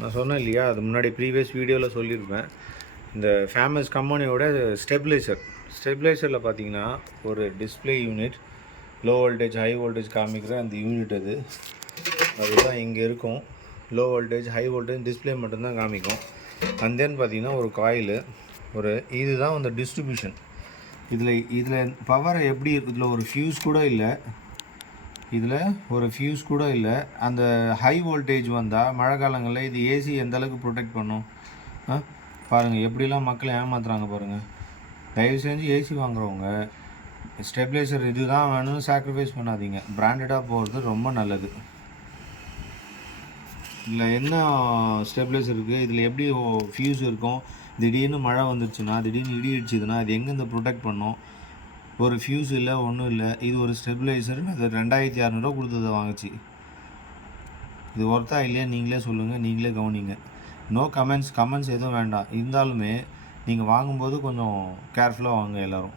நான் சொன்னேன் இல்லையா, அது முன்னாடி ப்ரீவியஸ் வீடியோவில் சொல்லியிருப்பேன். இந்த ஃபேமஸ் கம்பெனியோட ஸ்டெபிலைசரில் பார்த்தீங்கன்னா ஒரு display unit, low voltage high voltage காமிக்கிற அந்த யூனிட் அதுதான் இங்கே இருக்கும். Low voltage high voltage display மட்டும்தான் காமிக்கும். அண்ட் தென் பார்த்தீங்கன்னா ஒரு காயிலு, இதுதான் அந்த டிஸ்ட்ரிபியூஷன். இதில் பவரை எப்படி இருக்குது, இதில் ஒரு ஃபியூஸ் கூட இல்லை. அந்த ஹை வோல்டேஜ் வந்தால் மழை காலங்களில் இது ஏசி எந்த அளவுக்கு ப்ரொடெக்ட் பண்ணும் பாருங்கள். எப்படிலாம் மக்களை ஏமாத்துறாங்க பாருங்கள். தயவு செஞ்சு ஏசி வாங்குறவங்க ஸ்டெபிலைசர் இதுதான் வேணும்னு சாக்ரிஃபைஸ் பண்ணாதீங்க. பிராண்டடாக போகிறது ரொம்ப நல்லது. இதில் என்ன ஸ்டெபிலைசர் இருக்குது, இதில் எப்படி ஃபியூஸ் இருக்கும், திடீர்னு மழை வந்துருச்சுன்னா, திடீர்னு இடி இடிச்சுதுன்னா இது எங்கேருந்து ப்ரொடெக்ட் பண்ணும். ஒரு ஃபியூஸ் இல்லை, ஒன்றும் இல்லை. இது ஒரு ஸ்டெபிலைசர். அது 2600 கொடுத்ததை வாங்குச்சு. இது ஒர்த்தா இல்லையா நீங்களே சொல்லுங்கள், நீங்களே கவனிங்க. நோ கமெண்ட்ஸ் எதுவும் வேண்டாம். இருந்தாலுமே நீங்கள் வாங்கும்போது கொஞ்சம் கேர்ஃபுல்லாக வாங்க எல்லோரும்.